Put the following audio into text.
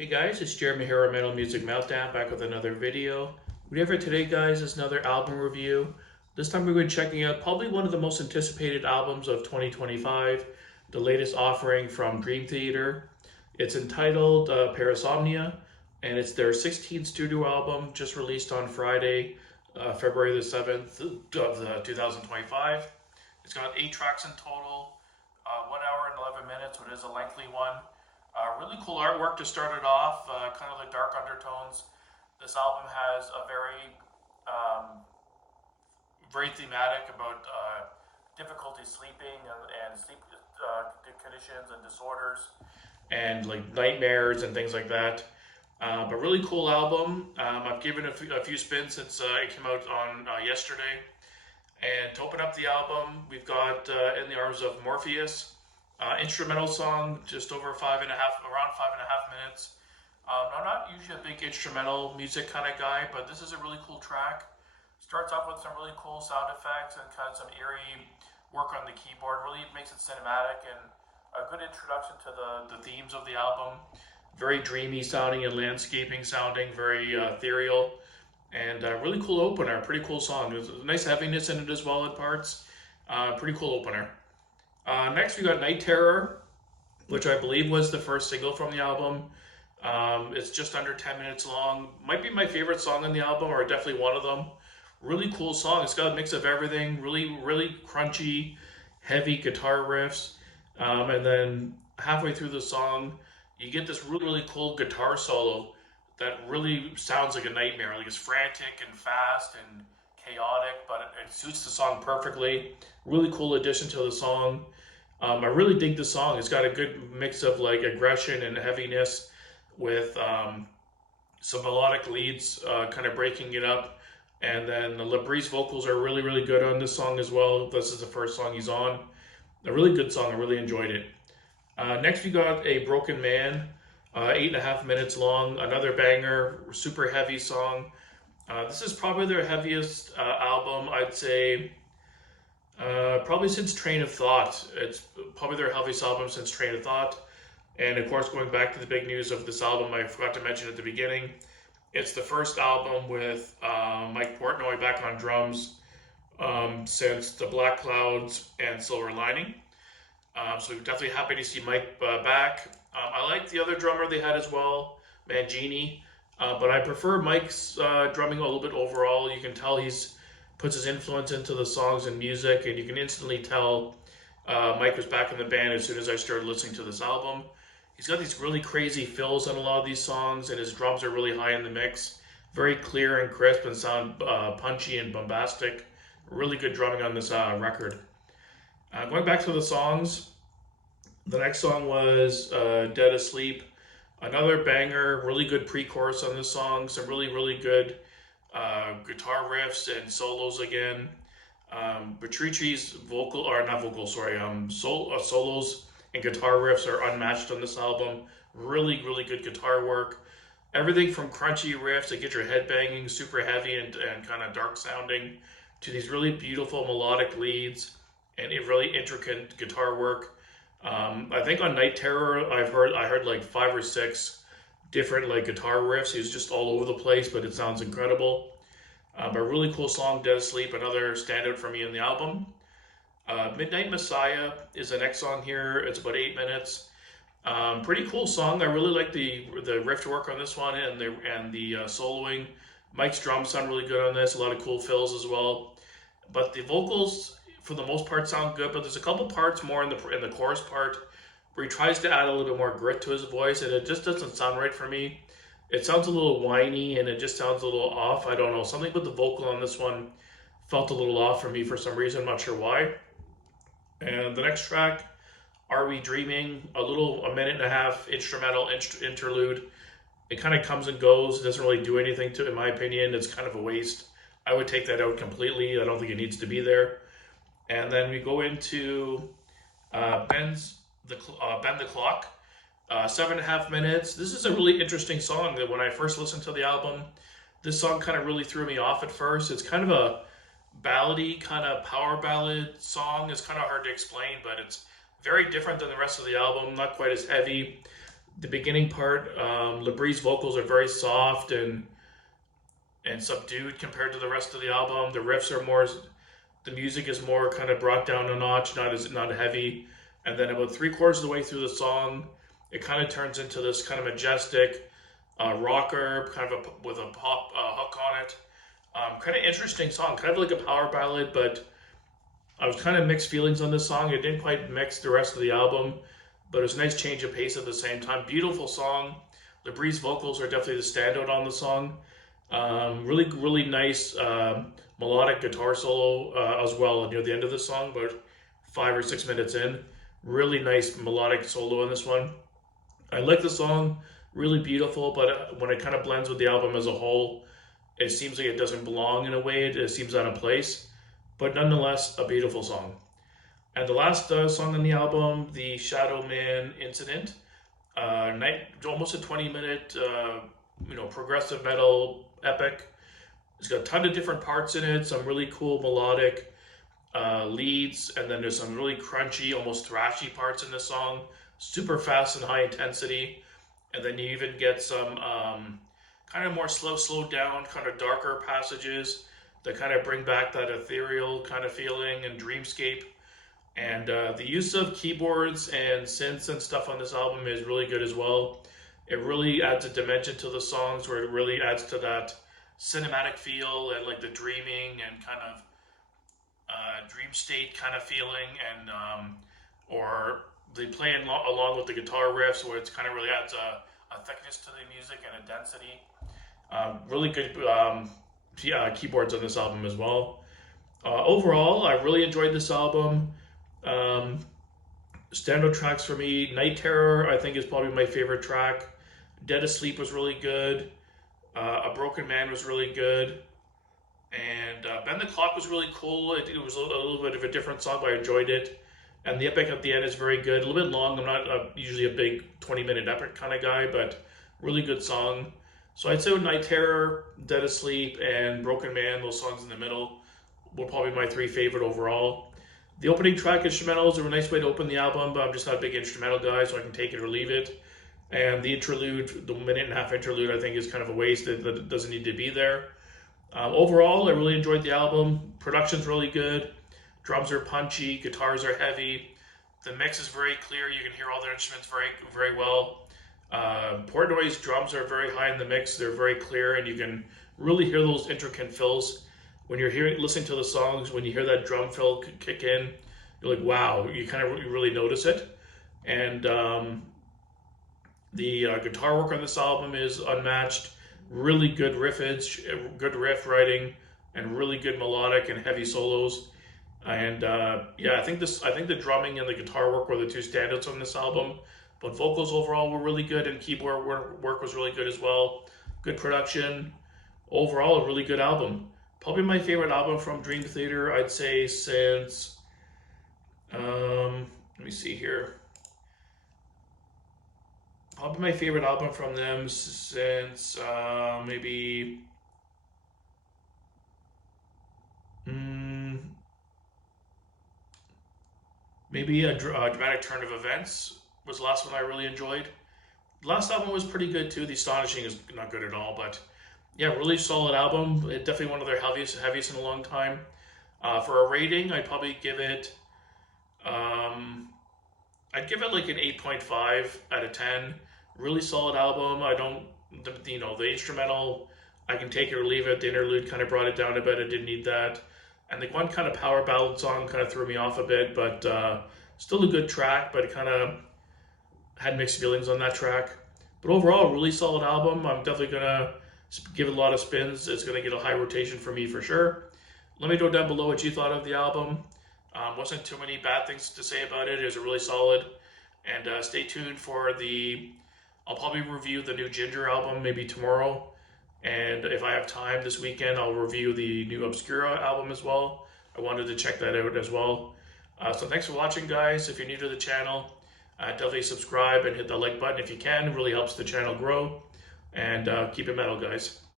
Hey guys, it's Jeremy here at Metal Music Meltdown, back with another video. We have for today, guys, is another album review. This time we're going to be checking out probably one of the most anticipated albums of 2025, the latest offering from Dream Theater. It's entitled Parasomnia, and it's their 16th studio album, just released on Friday, February the 7th of 2025. It's got 8 tracks in total, 1 hour and 11 minutes, so it is a lengthy one. Really cool artwork to start it off, kind of the dark undertones. This album has a very thematic about difficulty sleeping and sleep conditions and disorders, and like nightmares and things like that. But really cool album. I've given a few spins since it came out on yesterday. And to open up the album, we've got In the Arms of Morpheus. Instrumental song, just over around 5.5 minutes. I'm not usually a big instrumental music kind of guy, but this is a really cool track. Starts off with some really cool sound effects and kind of some eerie work on the keyboard. Really makes it cinematic and a good introduction to the themes of the album. Very dreamy sounding and landscaping sounding, very ethereal, and really cool opener. Pretty cool song. There's a nice heaviness in it as well at parts. Pretty cool opener. Next, we got Night Terror, which I believe was the first single from the album. It's just under 10 minutes long. Might be my favorite song on the album, or definitely one of them. Really cool song. It's got a mix of everything. Really crunchy, heavy guitar riffs. And then halfway through the song, you get this really cool guitar solo that really sounds like a nightmare. Like it's frantic and fast and chaotic, but it suits the song perfectly. Really cool addition to the song. I really dig the song. It's got a good mix of like aggression and heaviness with some melodic leads kind of breaking it up. And then the Labrie vocals are really good on this song as well. This is the first song he's on. A really good song. I really enjoyed it. Next we got A Broken Man, 8.5 minutes long. Another banger, super heavy song. This is probably their heaviest album, I'd say, probably since Train of Thought. It's probably their heaviest album since Train of Thought. And of course, going back to the big news of this album, I forgot to mention at the beginning, it's the first album with Mike Portnoy back on drums since The Black Clouds and Silver Lining. So we're definitely happy to see Mike back. I like the other drummer they had as well, Mangini. But I prefer Mike's drumming a little bit overall. You can tell he's puts his influence into the songs and music, and you can instantly tell Mike was back in the band as soon as I started listening to this album. He's got these really crazy fills on a lot of these songs, and his drums are really high in the mix. Very clear and crisp and sound punchy and bombastic. Really good drumming on this record. Going back to the songs, the next song was Dead Asleep. Another banger, really good pre-chorus on this song. Some really good guitar riffs and solos again. Patrici's solos and guitar riffs are unmatched on this album. Really good guitar work. Everything from crunchy riffs that get your head banging, super heavy and kind of dark sounding, to these really beautiful melodic leads and really intricate guitar work. I think on Night Terror, I heard like 5 or 6 different like guitar riffs. He was just all over the place, but it sounds incredible. But a really cool song, Dead Asleep, another standout for me in the album. Midnight Messiah is the next song here. It's about 8 minutes. Pretty cool song. I really like the riff work on this one and the soloing. Mike's drums sound really good on this. A lot of cool fills as well. But the vocals, for the most part, sound good, but there's a couple parts more in the chorus part where he tries to add a little bit more grit to his voice, and it just doesn't sound right for me. It sounds a little whiny, and it just sounds a little off. I don't know. Something with the vocal on this one felt a little off for me for some reason. I'm not sure why. And the next track, Are We Dreaming? A 1.5-minute instrumental interlude. It kind of comes and goes. It doesn't really do anything to it, in my opinion. It's kind of a waste. I would take that out completely. I don't think it needs to be there. And then we go into Bend the Clock, 7.5 minutes. This is a really interesting song that when I first listened to the album, this song kind of really threw me off at first. It's kind of a ballady, kind of power ballad song. It's kind of hard to explain, but it's very different than the rest of the album, not quite as heavy. The beginning part, Labree's vocals are very soft and subdued compared to the rest of the album. The riffs are more, the music is more kind of brought down a notch, not heavy. And then about 3/4 of the way through the song, it kind of turns into this kind of majestic rocker, kind of with a pop hook on it. Kind of interesting song, kind of like a power ballad, but I was kind of mixed feelings on this song. It didn't quite mix the rest of the album, but it was a nice change of pace at the same time. Beautiful song. Labree's vocals are definitely the standout on the song. Really nice melodic guitar solo as well near the end of the song, about 5 or 6 minutes in. Really nice melodic solo in this one. I like the song, really beautiful, but when it kind of blends with the album as a whole, it seems like it doesn't belong in a way. It seems out of place, but nonetheless, a beautiful song. And the last song on the album, the Shadow Man Incident, almost a 20-minute, progressive metal epic. It's got a ton of different parts in it, some really cool melodic leads, and then there's some really crunchy, almost thrashy parts in the song, super fast and high intensity. And then you even get some kind of more slowed down, kind of darker passages that kind of bring back that ethereal kind of feeling and dreamscape. And the use of keyboards and synths and stuff on this album is really good as well. It really adds a dimension to the songs where it really adds to that cinematic feel and like the dreaming and kind of dream state kind of feeling, and or they play along with the guitar riffs where it kind of really adds a thickness to the music and a density. Really good keyboards on this album as well. Overall, I really enjoyed this album. Standout tracks for me, Night Terror I think is probably my favorite track. Dead Asleep was really good. A Broken Man was really good. And Bend the Clock was really cool. It was a little bit of a different song, but I enjoyed it. And the epic at the end is very good. A little bit long. I'm not usually a big 20-minute epic kind of guy, but really good song. So I'd say with Night Terror, Dead Asleep, and Broken Man, those songs in the middle, were probably my 3 favorite overall. The opening track, instrumentals, are a nice way to open the album, but I'm just not a big instrumental guy, so I can take it or leave it. And the interlude, the 1.5-minute interlude, I think is kind of a waste. That doesn't need to be there. Overall, I really enjoyed the album. Production's really good. Drums are punchy. Guitars are heavy. The mix is very clear. You can hear all the instruments very well. Portnoy's drums are very high in the mix. They're very clear, and you can really hear those intricate fills. When you're listening to the songs, when you hear that drum fill kick in, you're like, wow, you really notice it. And the guitar work on this album is unmatched. Really good riffage, good riff writing, and really good melodic and heavy solos. And I think the drumming and the guitar work were the 2 standouts on this album. But vocals overall were really good, and keyboard work was really good as well. Good production. Overall, a really good album. Probably my favorite album from Dream Theater, I'd say, since, let me see here. Probably my favorite album from them since maybe a Dramatic Turn of Events was the last one I really enjoyed. The last album was pretty good too. The Astonishing is not good at all, but yeah, really solid album. Definitely one of their heaviest in a long time. For a rating, I'd probably give it, like an 8.5 out of 10. Really solid album. The instrumental, I can take it or leave it. The interlude kind of brought it down a bit. I didn't need that. And the one kind of power ballad song kind of threw me off a bit, but still a good track, but it kind of had mixed feelings on that track. But overall, really solid album. I'm definitely going to give it a lot of spins. It's going to get a high rotation for me for sure. Let me know down below what you thought of the album. Wasn't too many bad things to say about it. It was really solid. And stay tuned for I'll probably review the new Ginger album maybe tomorrow. And if I have time this weekend, I'll review the new Obscura album as well. I wanted to check that out as well. So thanks for watching, guys. If you're new to the channel, definitely subscribe and hit the like button if you can. It really helps the channel grow. And keep it metal, guys.